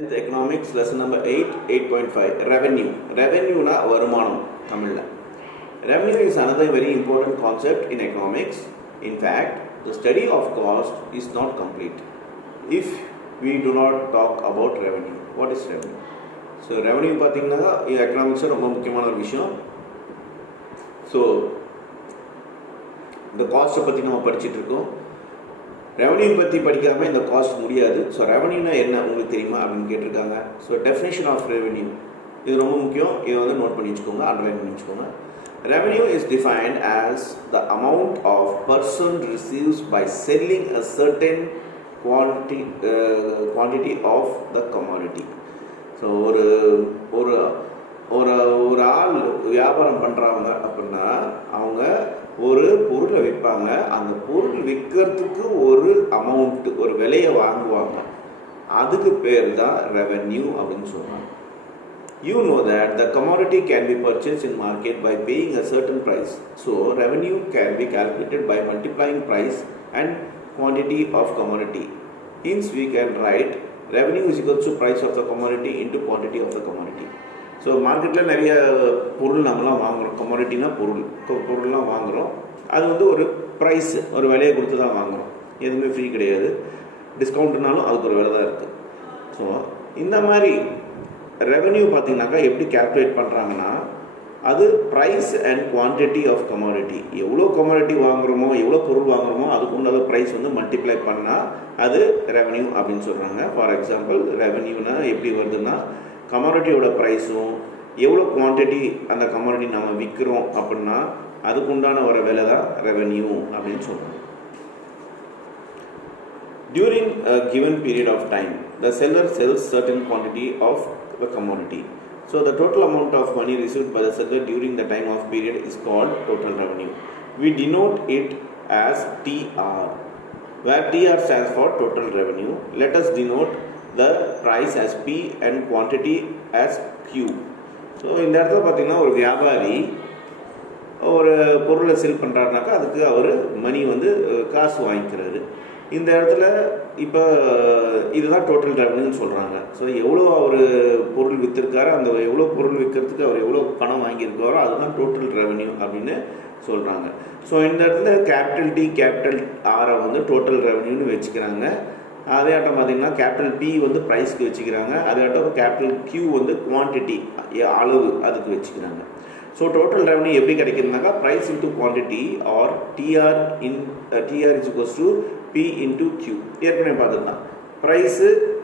Economics lesson number 8, 8.5 revenue. Revenue na varumanam Tamil. Revenue is another very important concept in economics. In fact, the study of cost is not complete if we do not talk about revenue. What is revenue? So revenue pathina economics romba mukkiyamaana vishayam. So the cost பத்தி நம்ம படிச்சிட்டு இருக்கோம். Revenue பற்றி படிக்காமல் இந்த cost முடியாது. So ரெவன்யூனா என்ன உங்களுக்கு தெரியுமா அப்படின்னு கேட்டிருக்காங்க. ஸோ டெஃபினேஷன் ஆஃப் ரெவன்யூ இது ரொம்ப முக்கியம். இதை வந்து நோட் பண்ணி வச்சுக்கோங்க, அண்டர்லைன் பண்ணி வச்சுக்கோங்க. Revenue is defined as the amount of person receives by selling a certain quantity of the commodity. So ஒரு ஒரு ஒரு ஒரு ஆள் வியாபாரம் பண்ணுறாங்க அப்படின்னா அவங்க ஒரு பொருளை விற்பாங்க. அந்த பொருள் விற்கிறதுக்கு ஒரு அமௌண்ட், ஒரு விலையை வாங்குவாங்க. அதுக்கு பேர் தான் ரெவென்யூ அப்படின்னு சொல்கிறாங்க. You know that the commodity can be purchased in market by paying a certain price. So revenue can be calculated by multiplying price and quantity of commodity. Hence we can write revenue is equal to price of the commodity into quantity of the commodity. So மார்க்கெட்டில் நிறைய பொருள் நம்மளாம் வாங்குகிறோம். கமாடிட்டினா பொருள்லாம் வாங்குகிறோம். அது வந்து ஒரு ப்ரைஸ், ஒரு விலையை கொடுத்து தான் வாங்குகிறோம். எதுவுமே ஃப்ரீ கிடையாது. டிஸ்கவுண்ட்னாலும் அதுக்கு ஒரு விலை தான் இருக்குது. ஸோ இந்த மாதிரி ரெவன்யூ பார்த்திங்கனாக்கா எப்படி கேல்குலேட் பண்ணுறாங்கன்னா, அது price and quantity of commodity. எவ்வளோ கமாடிட்டி வாங்குகிறோமோ, எவ்வளோ பொருள் வாங்குகிறோமோ அதுக்கு உண்டாத ப்ரைஸ் வந்து மல்டிப்ளை பண்ணால் அது ரெவன்யூ அப்படின்னு சொல்கிறாங்க. ஃபார் எக்ஸாம்பிள் ரெவன்யூனா எப்படி வருதுன்னா, கமாடிட்டியோட ப்ரைஸும் எவ்வளோ குவான்டிட்டி அந்த கமாடிட்டி நம்ம விற்கிறோம் அப்படின்னா அதுக்கு உண்டான ஒரு விலை தான் ரெவன்யூ அப்படின்னு சொல்கிறோம். During a given period of time, the seller sells certain quantity of the commodity. So the total amount of money received by the seller during the time of period is called total revenue. We denote it as TR, where TR stands for total revenue. Let us denote the price as P and quantity as Q. So இந்த இடத்துல பார்த்திங்கன்னா ஒரு வியாபாரி ஒரு பொருளை செல் பண்ணுறாருனாக்கா அதுக்கு அவர் மணி வந்து காசு வாங்கிக்கிறாரு. இந்த இடத்துல இப்போ இதுதான் டோட்டல் ரெவன்யூன்னு சொல்கிறாங்க. ஸோ எவ்வளோ அவர் பொருள் விற்றுருக்காரோ, அந்த எவ்வளோ பொருள் விற்கிறதுக்கு அவர் எவ்வளோ பணம் வாங்கியிருக்காரோ அதுதான் டோட்டல் ரெவன்யூ அப்படின்னு சொல்கிறாங்க. ஸோ இந்த இடத்துல கேபிட்டல் டி கேபிட்டல் ஆரை வந்து டோட்டல் ரெவன்யூன்னு வச்சுக்கிறாங்க. அதே ஆட்டம் பார்த்திங்கன்னா கேபிட்டல் பி வந்து ப்ரைஸ்க்கு வச்சுக்கிறாங்க. அதே ஆட்டம் கேபிட்டல் கியூ வந்து குவான்டிட்டி, அளவு, அதுக்கு வச்சுக்கிறாங்க. ஸோ டோட்டல் ரெவன்யூ எப்படி கிடைக்குதுனாக்கா price into quantity or TR is equals to P into Q. ஏற்கனவே பார்த்துக்கலாம் ப்ரைஸு